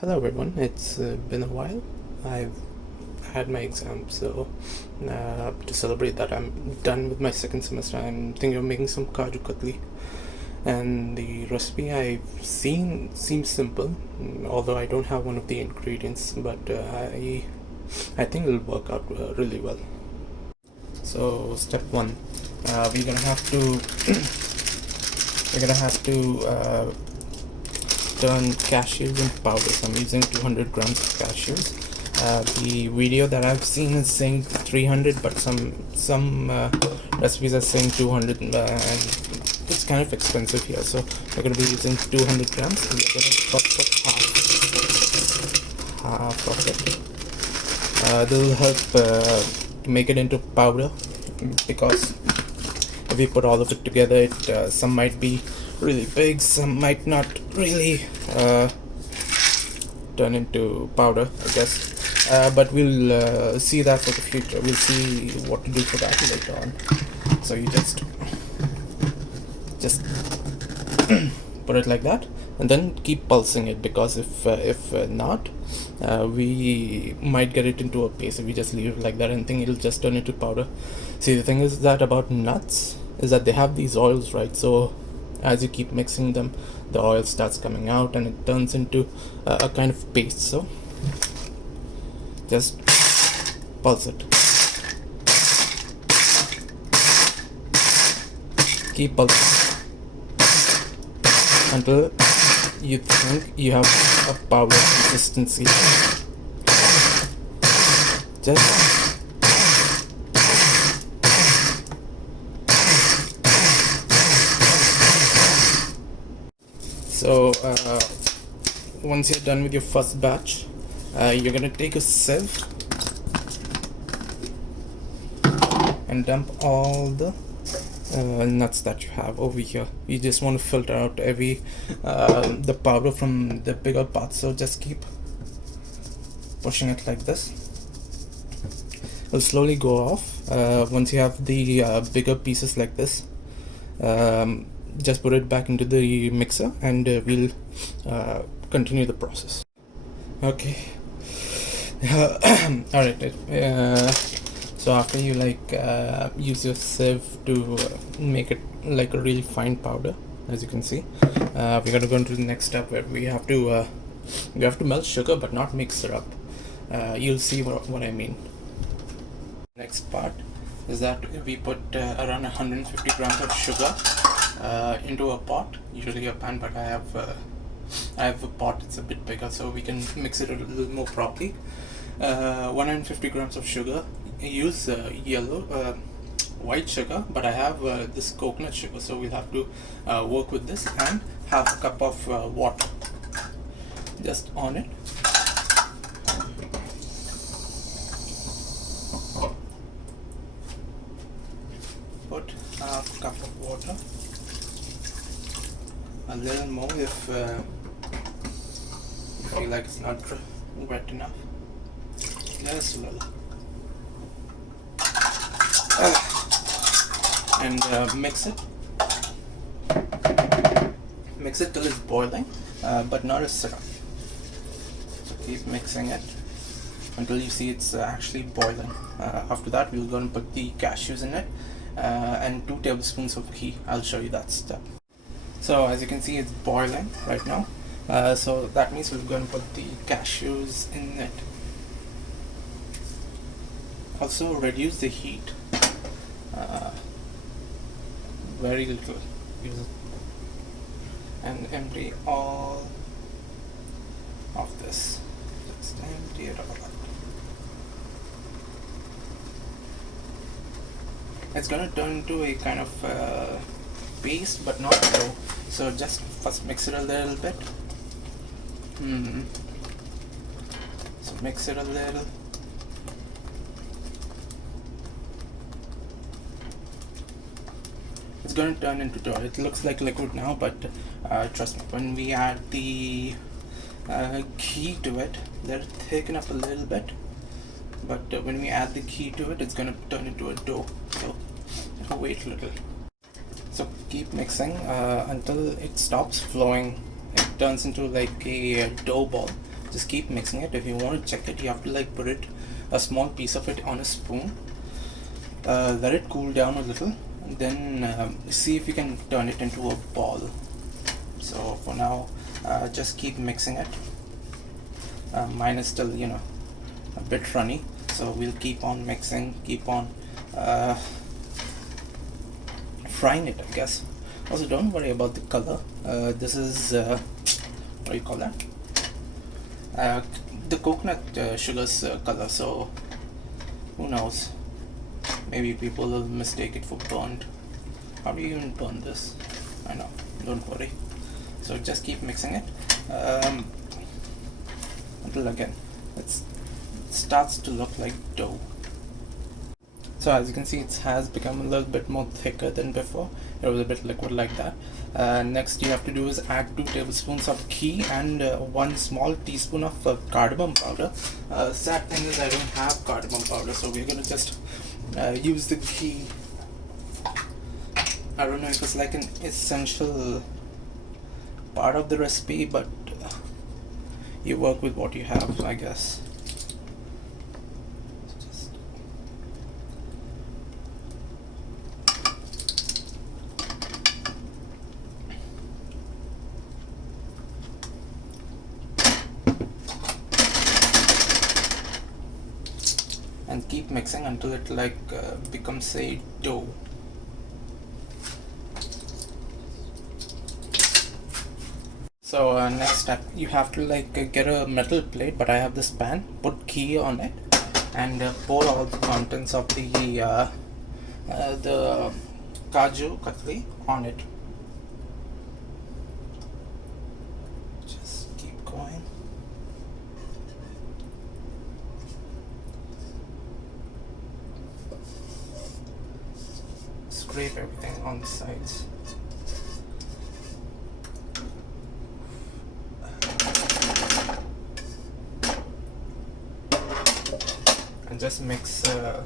Hello everyone, it's been a while. I've had my exam, so to celebrate that I'm done with my second semester. I'm thinking of making some kaju katli, and the recipe I've seen seems simple, although I don't have one of the ingredients, but I think it'll work out really well. So step one, we're gonna have to turn cashews into powder. So I'm using 200 grams of cashews. The video that I've seen is saying 300, but some recipes are saying 200, and it's kind of expensive here. So we're going to be using 200 grams, and we're going to chop up half of it. This will help to make it into powder, because if we put all of it together, some might be really big, some might not really turn into powder, I guess. But we'll see that for the future. We'll see what to do for that later on. So you just put it like that, and then keep pulsing it, because if not, we might get it into a paste if we just leave it like that, and think it'll just turn into powder. See, the thing is that about nuts is that they have these oils, right? So as you keep mixing them, the oil starts coming out and it turns into a kind of paste. So just pulse it, keep pulsing until you think you have a powder consistency. Just so once you're done with your first batch, you're gonna take a sieve and dump all the nuts that you have over here. You just want to filter out the powder from the bigger parts, so just keep pushing it like this. It'll slowly go off. Once you have the bigger pieces like this, just put it back into the mixer, and we'll continue the process. Okay. All right. So after you use your sieve to make it like a really fine powder, as you can see, we're gonna go into the next step, where we have to melt sugar but not make syrup. You'll see what I mean. Next part is that we put around 150 grams of sugar into a pot, usually a pan, but I have a pot. It's a bit bigger, so we can mix it a little more properly. 150 grams of sugar. Use white sugar, but I have this coconut sugar, so we'll have to work with this, and half a cup of water just on it. Put half a cup of water, a little more if you feel like it's not wet enough, just a little. And mix it till it's boiling, but not as syrup. So keep mixing it until you see it's actually boiling. After that, we're going to put the cashews in it, and 2 tablespoons of ghee. I'll show you that step. So as you can see, it's boiling right now, so that means we're going to put the cashews in it. Also reduce the heat very little, and empty all of this. Just empty it all out. It's gonna turn into a kind of paste, but not dough. So just first mix it a little bit. So mix it a little. It's going to turn into dough. It looks like liquid now, but trust me, when we add the ghee to it, let it thicken up a little bit. But when we add the ghee to it, it's going to turn into a dough. So wait a little. So keep mixing until it stops flowing. It turns into like a dough ball. Just keep mixing it. If you want to check it, you have to like put it, a small piece of it on a spoon, let it cool down a little, and then see if you can turn it into a ball. So for now, just keep mixing it. Mine is still, a bit runny, so we'll keep on mixing, keep on frying it, I guess. Also, don't worry about the color. This is what do you call that? The coconut sugar's color. So who knows? Maybe people will mistake it for burnt. How do you even burn this? I know. Don't worry. So just keep mixing it until again it starts to look like dough. So as you can see, it has become a little bit more thicker than before. It was a bit liquid like that. Next you have to do is add 2 tablespoons of ghee and 1 small teaspoon of cardamom powder. Sad thing is I don't have cardamom powder, so we're gonna just use the ghee. I don't know if it's like an essential part of the recipe, but you work with what you have, I guess. And keep mixing until it becomes a dough. So next step, you have to get a metal plate, but I have this pan. Put ghee on it and pour all the contents of the kaju katli on it. Just keep going. Scrape everything on the sides. And just mix that.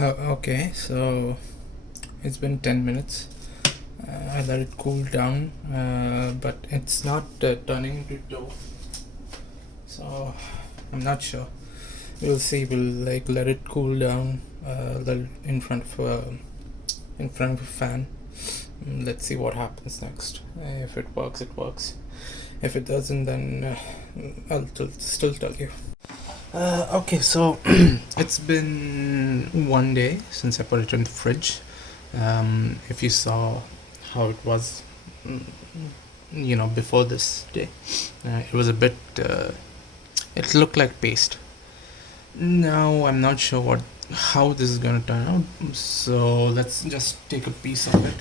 Okay, so it's been 10 minutes. I let it cool down, but it's not turning into dough, so I'm not sure. We'll see. We'll let it cool down in front of a fan. Let's see what happens next. If it works, it works. If it doesn't, then I'll still tell you. Okay, so it's been 1 day since I put it in the fridge. If you saw how it was, before this day, it was a bit. It looked like paste. Now I'm not sure how this is gonna turn out. So let's just take a piece of it.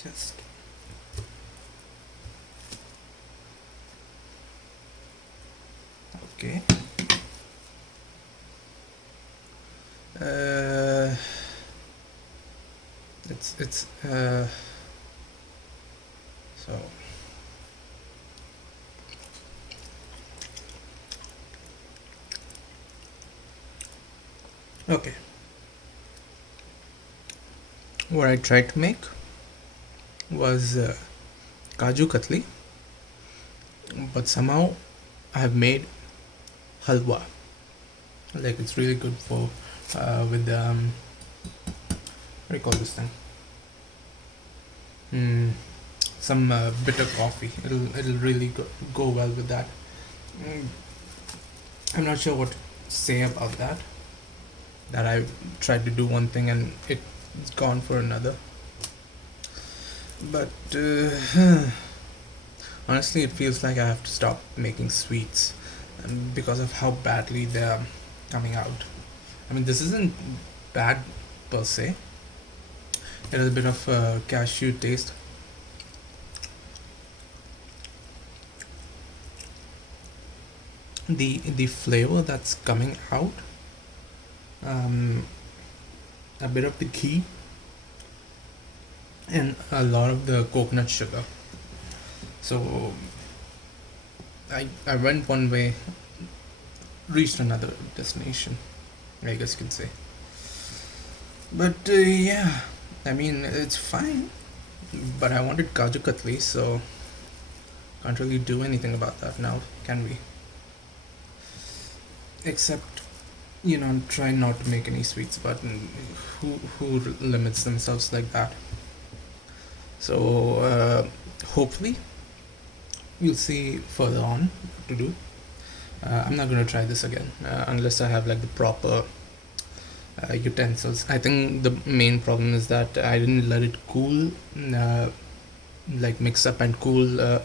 Just. Okay. It's so. Okay. What I tried to make was kaju katli, but somehow I have made halwa. It's really good for with what do you call this thing? Some bitter coffee. It'll really go well with that. I'm not sure what to say about that. That I tried to do one thing and it's gone for another. But honestly, it feels like I have to stop making sweets because of how badly they're coming out. I mean, this isn't bad per se. It has a bit of cashew taste. The flavor that's coming out, a bit of the ghee and a lot of the coconut sugar. So I went one way reached another destination, I guess you can say. But yeah, I mean, it's fine. But I wanted Kaju Katli, so can't really do anything about that now, can we? Except, try not to make any sweets, but who limits themselves like that? So hopefully we'll see further on what to do. I'm not gonna try this again unless I have like the proper utensils. I think the main problem is that I didn't let it cool, like mix up and cool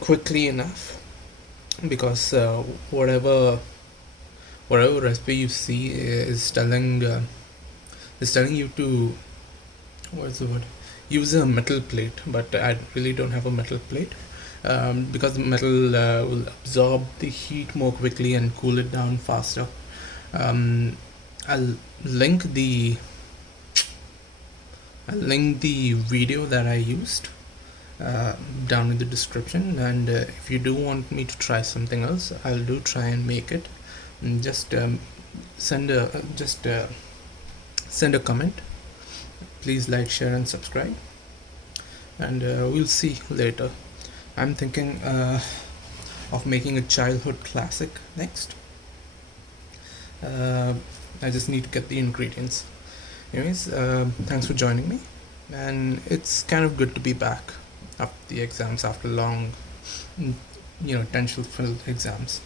quickly enough, because whatever recipe you see is telling you to, what's the word, use a metal plate, but I really don't have a metal plate, because the metal will absorb the heat more quickly and cool it down faster. um, I'll link the I'll link the video that I used uh, down in the description, and if you do want me to try something else, I'll do try and make it. Just send a just send a comment. Please like, share, and subscribe, and we'll see later. I'm thinking of making a childhood classic next. uh, I just need to get the ingredients. Anyways, thanks for joining me, and it's kind of good to be back after the exams, after long, tension-filled exams.